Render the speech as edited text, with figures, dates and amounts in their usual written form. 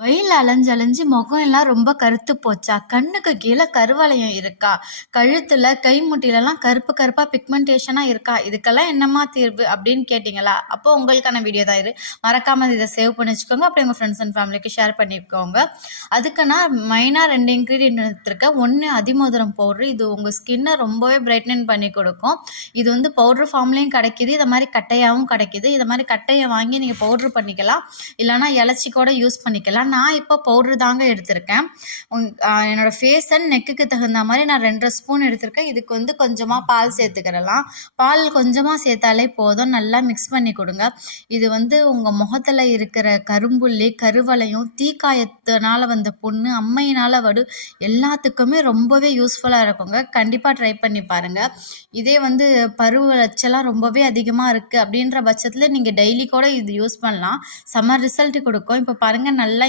வெயில் அலைஞ்சு அலைஞ்சு முகம் எல்லாம் ரொம்ப கருத்து போச்சா? கண்ணுக்கு கீழே கருவளையம் இருக்கா? கழுத்துல கை முட்டிலலாம் கருப்பு கருப்பா பிக்மெண்டேஷனா இருக்கா? இதுக்கெல்லாம் என்னம்மா தீர்வு அப்படின்னு கேட்டிங்களா? அப்போ உங்களுக்கான வீடியோ தான் இது. மறக்காம இதை சேவ் பண்ணி வச்சுக்கோங்க. அப்படி உங்கள் ஃப்ரெண்ட்ஸ் அண்ட் ஃபேமிலிக்கு ஷேர் பண்ணிக்கோங்க. அதுக்கு நான் மெயினாக 2 இன்க்ரீடியன்ட் எடுத்திருக்கேன். ஒன்று அதிமோதிரம் பவுட்ரு. இது உங்கள் ஸ்கின்னை ரொம்பவே பிரைட்னிங் பண்ணி கொடுக்கும். இது வந்து பவுட்ரு ஃபார்ம்லேயும் கிடைக்கிது, இதை மாதிரி கட்டையாகவும் கிடைக்கிது. இதை மாதிரி கட்டையை வாங்கி நீங்கள் பவுட்ரு பண்ணிக்கலாம், இல்லைனா இலச்சி கூட யூஸ் பண்ணிக்கலாம். நான் இப்போ பவுட்ரு தாங்க எடுத்திருக்கேன். என்னோடய ஃபேஸ் அண்ட் நெக்குக்கு தகுந்த மாதிரி நான் 2.5 ஸ்பூன் எடுத்திருக்கேன். இதுக்கு வந்து கொஞ்சமாக பால் சேர்த்துக்கிறலாம். பால் கொஞ்சமாக சேர்த்தாலே போதும். நல்லா மிக்ஸ் பண்ணி கொடுங்க. இது வந்து உங்கள் முகத்தில் இருக்கிற கரும்புள்ளி, கருவளையம், தீக்காயத்தினால வந்த புண்ணு, அம்மையினால் வடு எல்லாத்துக்குமே ரொம்பவே யூஸ்ஃபுல்லாக இருக்குங்க. கண்டிப்பாக ட்ரை பண்ணி பாருங்கள். இதே வந்து பருவ வச்சலாம் ரொம்பவே அதிகமாக இருக்குது அப்படின்ற பட்சத்தில் நீங்கள் டெய்லி கூட இது யூஸ் பண்ணலாம். செம்ம ரிசல்ட் கொடுக்கும். இப்போ பாருங்கள், நல்லா